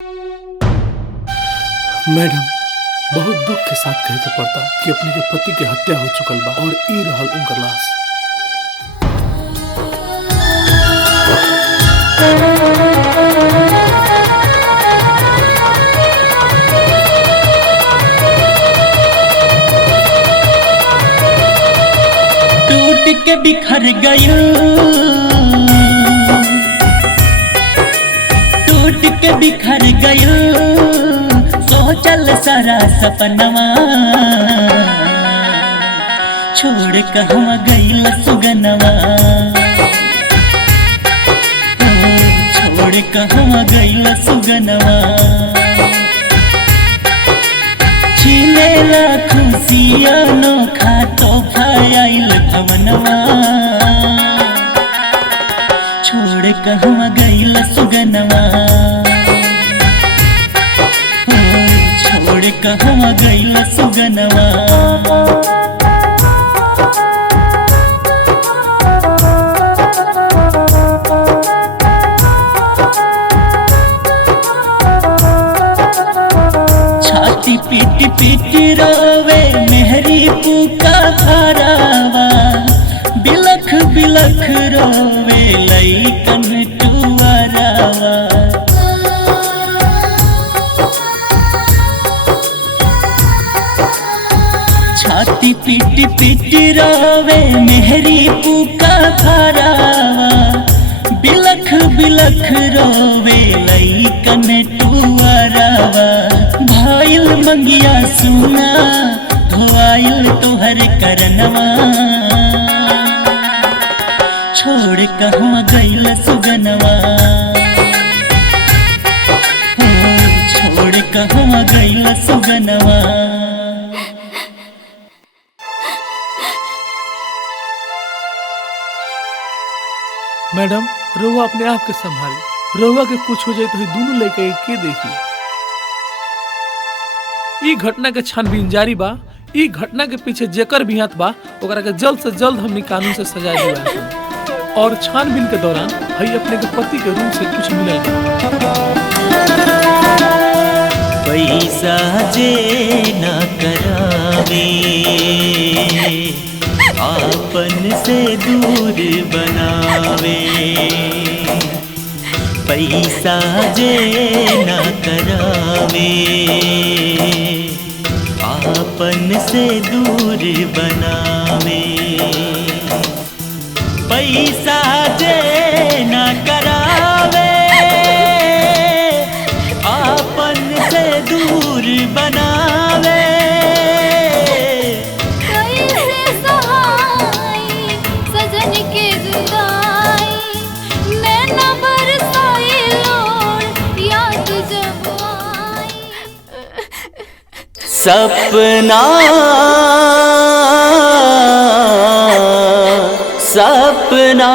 Madam, बहुत दुख के साथ कहे के पड़ता कि अपने के पति के हत्या हो चुकल बा और ई रहल उनकर लाश। टूट के बिखर गयो, टूट के बिखर गयो, सोचल सारा सपनवा, छोड़ कहवा गइल सुगनवा, छोड़ कहवा गइल सुगनवा, छिलेला खुशिया नोखा तोहफा आइल भवनवा, छोड़ कहवा गइल सुगनवा, छोड़ कहवा गइल सुगनवा। छाती पीट पीट रोवे मेहरी पुका हरावा, बिलख बिलख रोवे लइकन टुवारावा, छाती पीट पीट रोवे मेहरी पुका हरावा, बिलख बिलख रोवे लइकन टुवारावा, भाइल मंगिया सुना धोआइल तोहर करनवा, छोड़ कहवा गइल सुगनवा, छोड़ कहवा गइल सुगनवा। मैडम, रहुआ अपने आप के संभाली। रहुआ के कुछ हो जाए तो दोनों लड़के के देखी। ई घटना के छानबीन जारी बा। ई घटना के पीछे जेकर भी हाथ बा ओकरा के जल्द से जल्द हमनी कानून से सजा दिलाएं। और छानबीन के दौरान हई अपने के पति के रूम से कुछ मिलल पैसा जे न करावे, आपन से दूर बनावे, पैसा जे न करावे, आपन से दूर बनावे, पैसा जे न करावे, आपन से दूर बनावे, सपना सपना